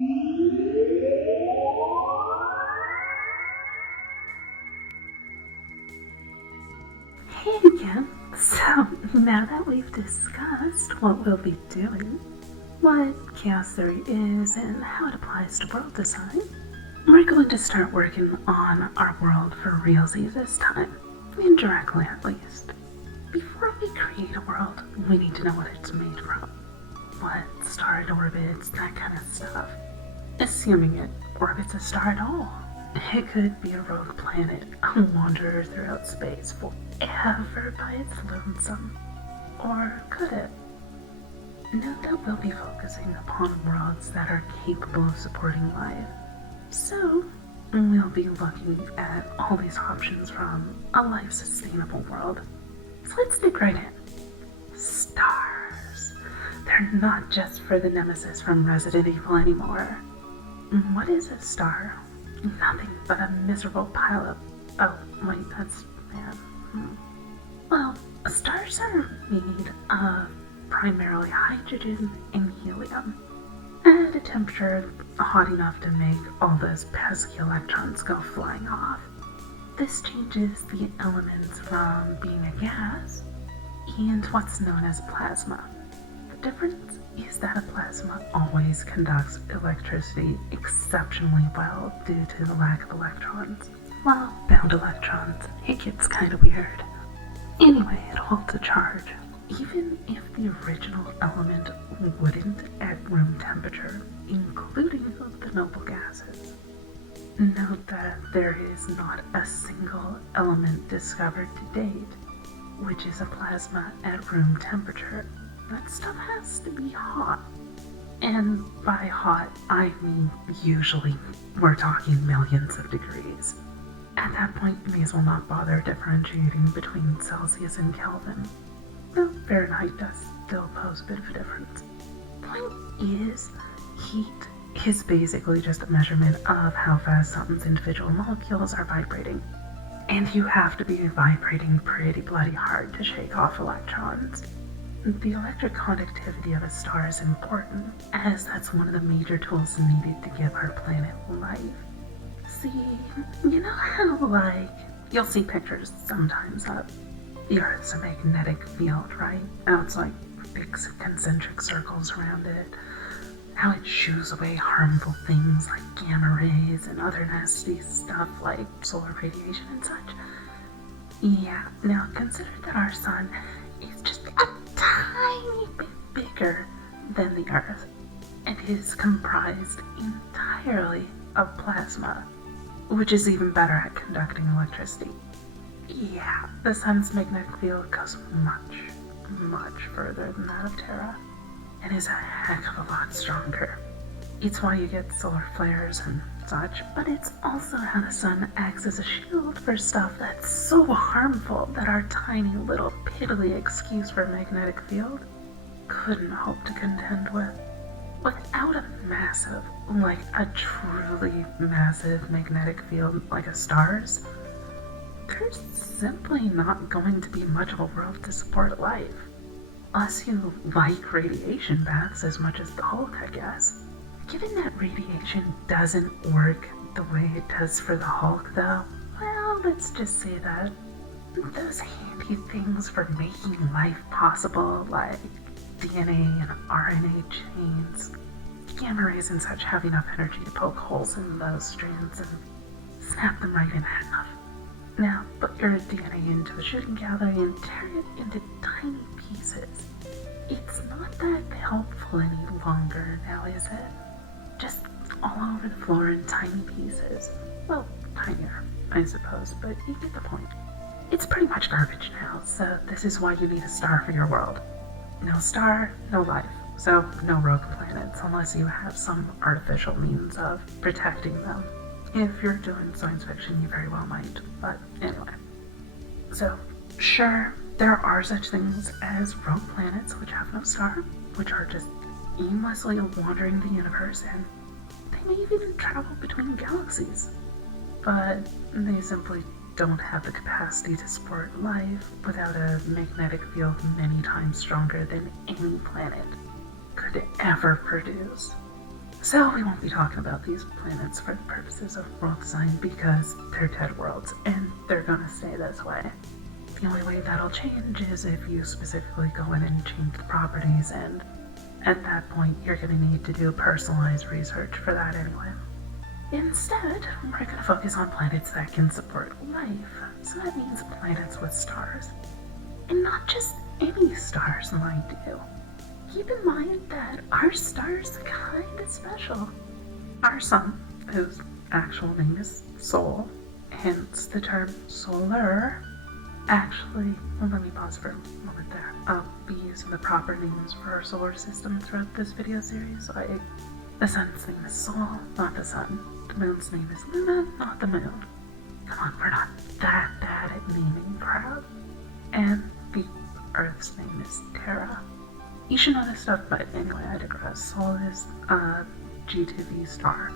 Hey again. So, now that we've discussed what we'll be doing, what chaos theory is, and how it applies to world design, we're going to start working on our world for realsies this time, indirectly at least. Before we create a world, we need to know what it's made from. What star it orbits, that kind of stuff. Assuming it orbits a star at all. It could be a rogue planet, a wanderer throughout space forever by its lonesome. Or could it? Note that we'll be focusing upon worlds that are capable of supporting life. So, we'll be looking at all these options from a life-sustainable world. So let's dig right in. Stars. They're not just for the nemesis from Resident Evil anymore. What is a star? Nothing but a miserable pile of... Oh, wait, that's man. Well, stars are made of primarily hydrogen and helium at a temperature hot enough to make all those pesky electrons go flying off. This changes the elements from being a gas into what's known as plasma. The difference is that a plasma always conducts electricity exceptionally well due to the lack of electrons. While bound electrons, it gets kind of weird. Anyway, it holds a charge, even if the original element wouldn't at room temperature, including the noble gases. Note that there is not a single element discovered to date, which is a plasma at room temperature. That stuff has to be hot. And by hot, I mean usually we're talking millions of degrees. At that point, you may as well not bother differentiating between Celsius and Kelvin. Though Fahrenheit does still pose a bit of a difference. Point is, heat is basically just a measurement of how fast something's individual molecules are vibrating. And you have to be vibrating pretty bloody hard to shake off electrons. The electric conductivity of a star is important, as that's one of the major tools needed to give our planet life. See, you know how, you'll see pictures sometimes of the Earth's a magnetic field, right? How it's like big concentric circles around it. How it shoos away harmful things like gamma rays and other nasty stuff like solar radiation and such. Yeah, now consider that our sun is just a tiny bit bigger than the Earth and is comprised entirely of plasma, which is even better at conducting electricity. Yeah, the sun's magnetic field goes much, much further than that of Terra, and is a heck of a lot stronger. It's why you get solar flares and such, but it's also how the sun acts as a shield for stuff that's so harmful that our tiny little piddly excuse for a magnetic field couldn't hope to contend with. Without a massive, like a truly massive magnetic field like a star's, there's simply not going to be much of a world to support life. Unless you like radiation baths as much as the Hulk, I guess. Given that radiation doesn't work the way it does for the Hulk, though, well, let's just say that those handy things for making life possible, like DNA and RNA chains, gamma rays and such, have enough energy to poke holes in those strands and snap them right in half. Now, put your DNA into a shooting gallery and tear it into tiny pieces. It's not that helpful any longer now, is it? Just all over the floor in tiny pieces. Well, tinier, I suppose, but you get the point. It's pretty much garbage now, so this is why you need a star for your world. No star, no life. So, no rogue planets, unless you have some artificial means of protecting them. If you're doing science fiction, you very well might, but anyway. So, sure, there are such things as rogue planets which have no star, which are just aimlessly wandering the universe, and they may even travel between galaxies. But they simply don't have the capacity to support life without a magnetic field many times stronger than any planet could ever produce. So we won't be talking about these planets for the purposes of world design because they're dead worlds and they're gonna stay this way. The only way that'll change is if you specifically go in and change the properties, and at that point you're gonna need to do personalized research for that anyway. Instead, we're gonna focus on planets that can support life, so that means planets with stars. And not just any stars, mind you. Keep in mind that our star's kinda special. Our sun, whose actual name is Sol, hence the term solar. Actually, let me pause for a moment there. I'll be using the proper names for our solar system throughout this video series. The sun's name is Sol, not the sun. The moon's name is Luna, not the moon. Come on, we're not that bad at naming crap. And the Earth's name is Terra. You should know this stuff, but anyway, I digress. Sol is a G2V star.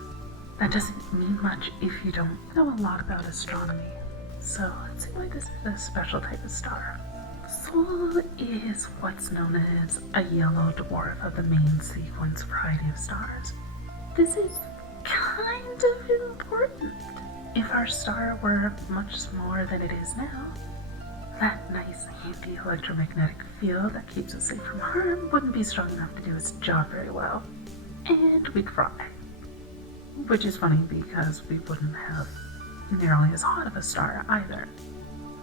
That doesn't mean much if you don't know a lot about astronomy. So let's see why this is a special type of star. Sol is what's known as a yellow dwarf of the main sequence variety of stars. This is kind of important. If our star were much smaller than it is now, that nice handy electromagnetic field that keeps us safe from harm wouldn't be strong enough to do its job very well. And we'd fry. Which is funny because we wouldn't have nearly as hot of a star either.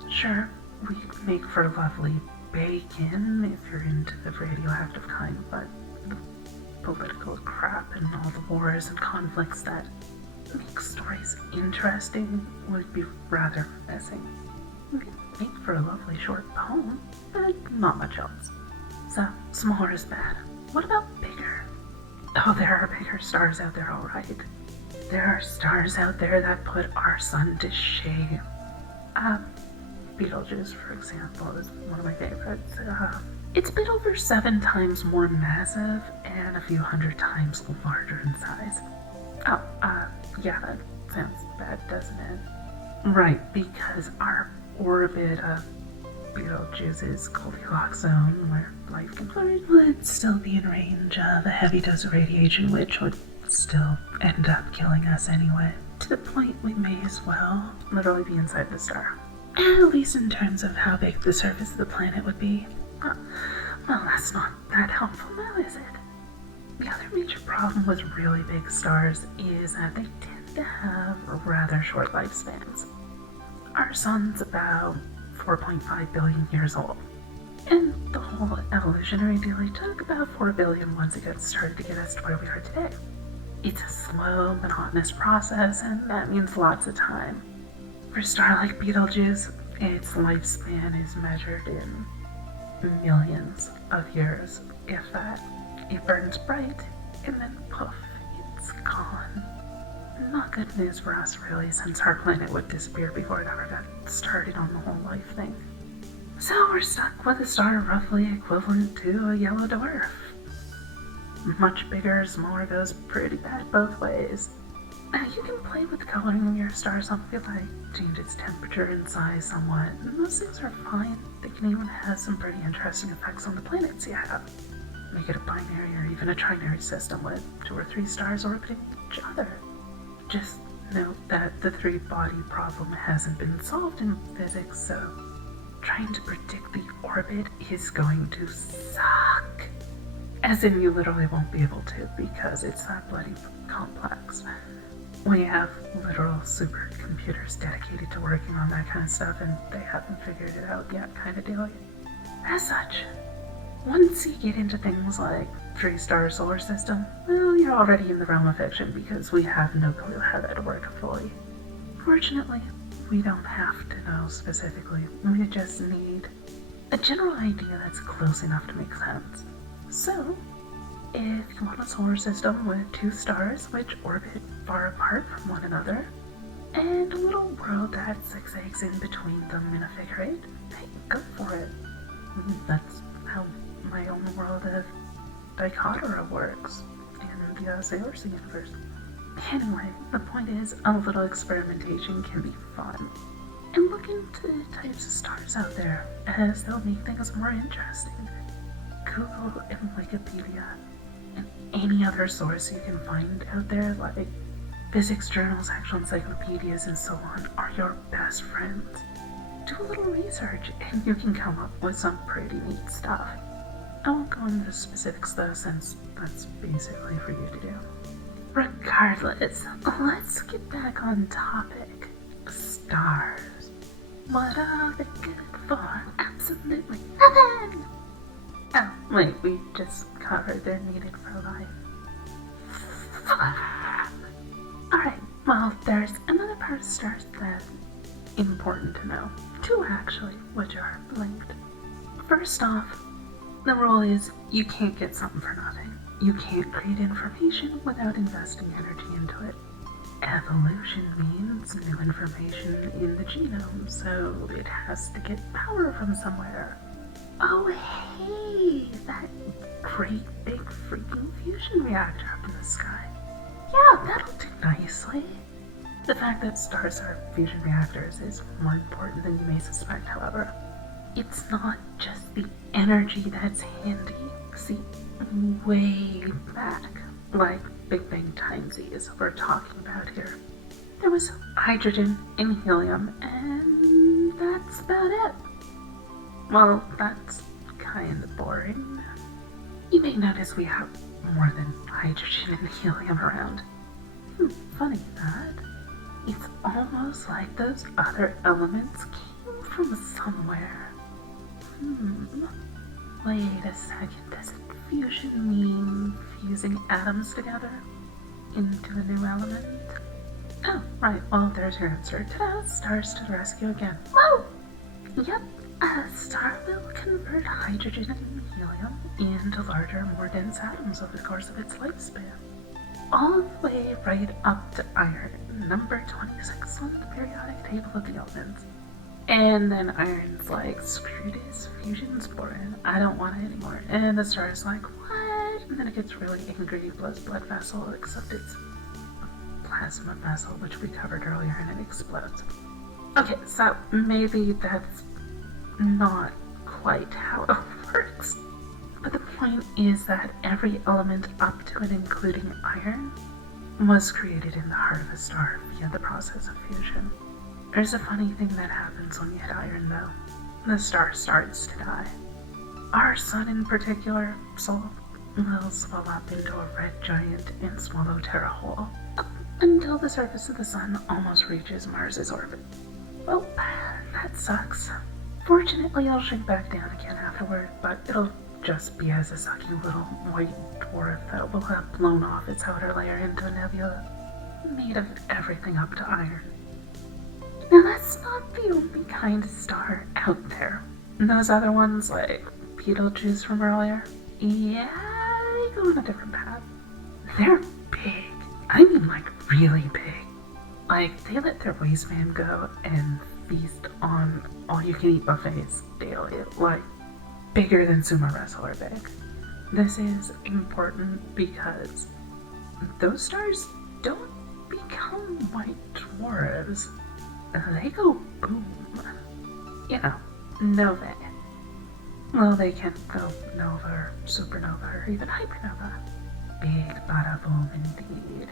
Sure, we make for lovely bacon if you're into the radioactive kind, but the political crap and all the wars and conflicts that make stories interesting would be rather missing. We could make for a lovely short poem, but not much else. So, smaller is bad. What about bigger? Oh, there are bigger stars out there, alright. There are stars out there that put our sun to shame. Betelgeuse, for example, is one of my favorites. It's a bit over 7 times more massive and a few hundred times larger in size. Yeah, that sounds bad, doesn't it? Right, because our orbit of Betelgeuse's Goldilocks zone, where life can flourish, would still be in range of a heavy dose of radiation, which would still end up killing us anyway. To the point we may as well literally be inside the star. At least in terms of how big the surface of the planet would be. Well, that's not that helpful now, is it? The other major problem with really big stars is that they tend to have rather short lifespans. Our sun's about 4.5 billion years old. And the whole evolutionary dealy took about 4 billion once it got started to get us to where we are today. It's a slow, monotonous process, and that means lots of time. For a star like Betelgeuse, its lifespan is measured in millions of years, if that. It burns bright, and then poof, it's gone. Not good news for us, really, since our planet would disappear before it ever got started on the whole life thing. So we're stuck with a star roughly equivalent to a yellow dwarf. Much bigger, smaller goes pretty bad both ways. Now you can play with coloring your star something like change its temperature and size somewhat, and those things are fine. They can even have some pretty interesting effects on the planets you have. Make it a binary or even a trinary system with 2 or 3 stars orbiting each other. Just note that the 3-body problem hasn't been solved in physics, so trying to predict the orbit is going to suck. As in, you literally won't be able to because it's that bloody complex. We have literal supercomputers dedicated to working on that kind of stuff, and they haven't figured it out yet, kind of deal. As such, once you get into things like 3-star solar system, well, you're already in the realm of fiction because we have no clue how that would work fully. Fortunately, we don't have to know specifically. We just need a general idea that's close enough to make sense. So, if you want a solar system with 2 stars which orbit far apart from one another, and a little world that zigzags in between them in a figure 8, hey, go for it. That's how my own world of Dichotomera works in the Saorsa universe. Anyway, the point is, a little experimentation can be fun. And look into types of stars out there, as they'll make things more interesting. Google and Wikipedia, and any other source you can find out there, like physics journals, actual encyclopedias, and so on, are your best friends. Do a little research and you can come up with some pretty neat stuff. I won't go into the specifics though, since that's basically for you to do. Regardless, let's get back on topic. Stars. What are they good for? Absolutely nothing! Oh, wait, we just covered they're needed for life. Alright, well, there's another part of stars that's important to know. Two, actually, which are linked. First off, the rule is you can't get something for nothing. You can't create information without investing energy into it. Evolution means new information in the genome, so it has to get power from somewhere. Oh hey, that great big freaking fusion reactor up in the sky. Yeah, that'll do nicely. The fact that stars are fusion reactors is more important than you may suspect, however. It's not just the energy that's handy. See, way back, like Big Bang timesies we're talking about here, there was hydrogen and helium, and that's about it. Well, that's kind of boring. You may notice we have more than hydrogen and helium around. Funny that. It's almost like those other elements came from somewhere. Wait a second, doesn't fusion mean fusing atoms together into a new element? Oh, right, well, there's your answer. Ta-da, stars to the rescue again. Whoa! Yep, a star will convert hydrogen and helium into larger, more dense atoms over the course of its lifespan. All the way right up to iron, number 26 on the periodic table of the elements. And then iron's like, screw this, fusion's boring, I don't want it anymore. And the star's like, what? And then it gets really angry, blows blood vessel, except it's a plasma vessel, which we covered earlier, and it explodes. Okay, so maybe that's not quite how it works. But the point is that every element up to and including iron was created in the heart of a star via the process of fusion. There's a funny thing that happens when you hit iron though. The star starts to die. Our sun in particular, Sol, will swell up into a red giant and swallow Terra whole, up until the surface of the sun almost reaches Mars's orbit. Well, that sucks. Fortunately, it'll shrink back down again afterward, but it'll just be as a sucking little white dwarf that will have blown off its outer layer into a nebula made of everything up to iron. Now that's not the only kind of star out there. Those other ones, like Betelgeuse from earlier, yeah, they go on a different path. They're big. I mean like really big. Like they let their wasteman go and feast on all-you-can-eat buffets daily, like bigger than sumo wrestler big. This is important because those stars don't become white dwarves. They go boom. You know, nova. Well, they can go nova or supernova or even hypernova. Big bada boom indeed.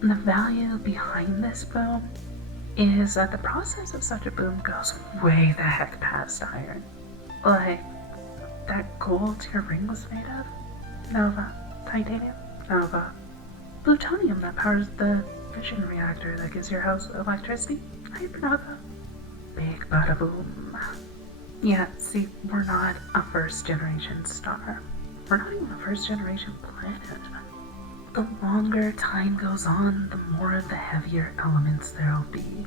The value behind this boom is that the process of such a boom goes way the heck past iron. Like, that gold your ring was made of? Nova. Titanium? Nova. Plutonium that powers the fission reactor that gives your house electricity? Hypernova. Big bada boom. Yeah, see, we're not a first generation star. We're not even a first generation planet. The longer time goes on, the more of the heavier elements there'll be.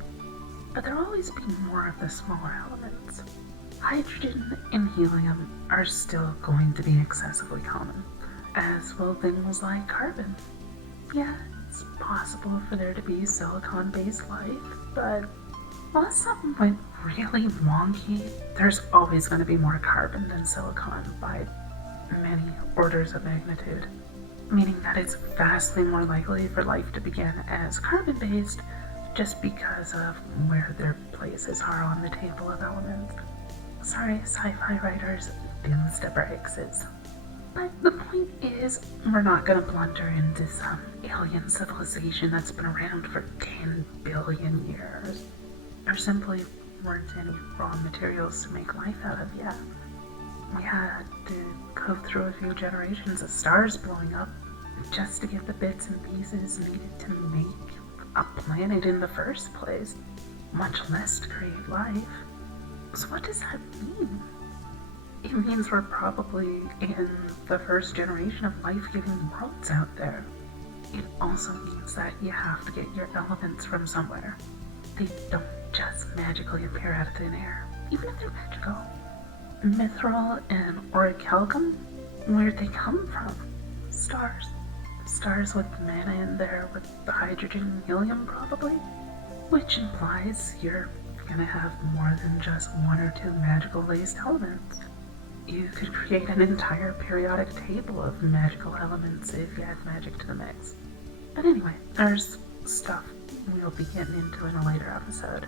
But there'll always be more of the smaller elements. Hydrogen and helium are still going to be excessively common, as will things like carbon. Yeah, it's possible for there to be silicon-based life, but unless something went really wonky, there's always going to be more carbon than silicon by many orders of magnitude, meaning that it's vastly more likely for life to begin as carbon-based just because of where their places are on the table of elements. Sorry, sci-fi writers, doomsday breaks. It's But the point is, we're not gonna blunder into some alien civilization that's been around for 10 billion years. There simply weren't any raw materials to make life out of yet. We had to go through a few generations of stars blowing up just to get the bits and pieces needed to make a planet in the first place, much less to create life. So what does that mean? It means we're probably in the first generation of life-giving worlds out there. It also means that you have to get your elements from somewhere. They don't just magically appear out of thin air, even if they're magical. Mithril and orichalcum, where'd they come from? Stars. Stars with mana in there with the hydrogen and helium probably, which implies you're gonna have more than just one or two magical laced elements. You could create an entire periodic table of magical elements if you add magic to the mix. But anyway, there's stuff we'll be getting into in a later episode.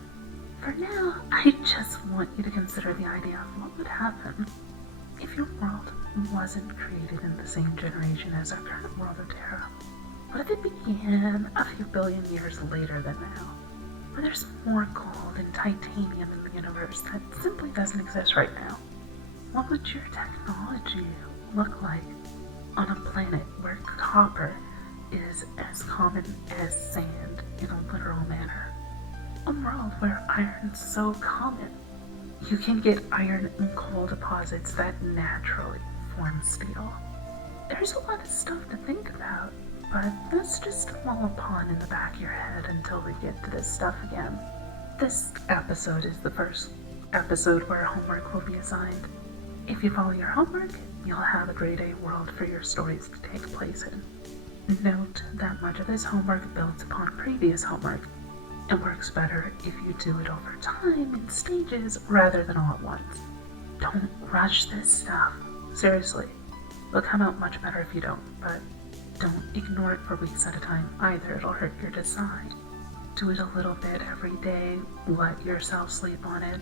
For now, I just want you to consider the idea of what would happen if your world wasn't created in the same generation as our current world of Terra. What if it began a few billion years later than now, where there's more gold and titanium in the universe that simply doesn't exist right now? What would your technology look like on a planet where copper is as common as sand in a literal manner? A world where iron's so common, you can get iron in coal deposits that naturally form steel. There's a lot of stuff to think about, but that's just a small pawn in the back of your head until we get to this stuff again. This episode is the first episode where homework will be assigned. If you follow your homework, you'll have a grade A world for your stories to take place in. Note that much of this homework builds upon previous homework, and works better if you do it over time in stages rather than all at once. Don't rush this stuff. Seriously, it'll come out much better if you don't, but don't ignore it for weeks at a time either. It'll hurt your design. Do it a little bit every day. Let yourself sleep on it.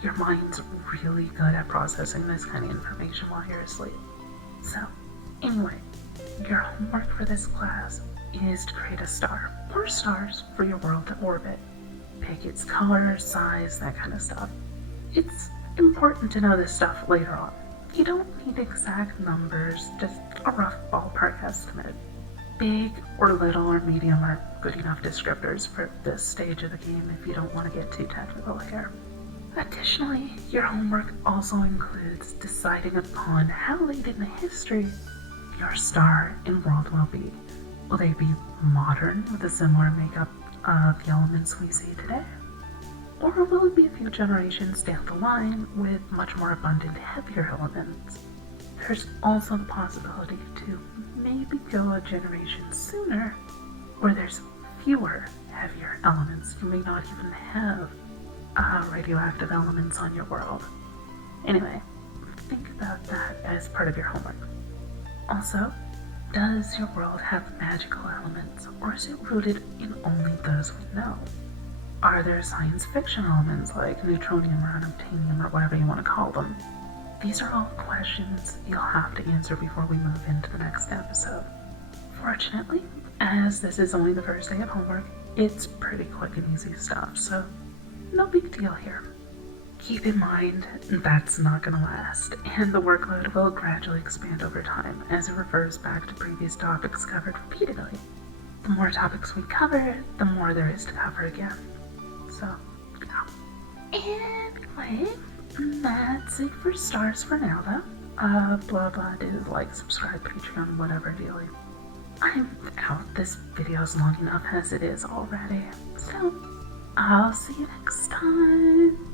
Your mind's really good at processing this kind of information while you're asleep. So, anyway, your homework for this class is to create a star, or stars, for your world to orbit. Pick its color, size, that kind of stuff. It's important to know this stuff later on. You don't need exact numbers, just a rough ballpark estimate. Big or little or medium are good enough descriptors for this stage of the game if you don't want to get too technical here. Additionally, your homework also includes deciding upon how late in the history your star and world will be. Will they be modern with a similar makeup of the elements we see today? Or will it be a few generations down the line with much more abundant, heavier elements? There's also the possibility to maybe go a generation sooner where there's fewer, heavier elements. You may not even have radioactive elements on your world. Anyway, think about that as part of your homework. Also, does your world have magical elements, or is it rooted in only those we know? Are there science fiction elements like neutronium or unobtainium or whatever you want to call them? These are all questions you'll have to answer before we move into the next episode. Fortunately, as this is only the first day of homework, it's pretty quick and easy stuff, so no big deal here. Keep in mind that's not going to last, and the workload will gradually expand over time as it refers back to previous topics covered repeatedly. The more topics we cover, the more there is to cover again. So, yeah. Anyway, that's it for stars for now, though. Blah blah do, like, subscribe, Patreon, whatever dealy. I'm out. This video's long enough as it is already. So, I'll see you next time.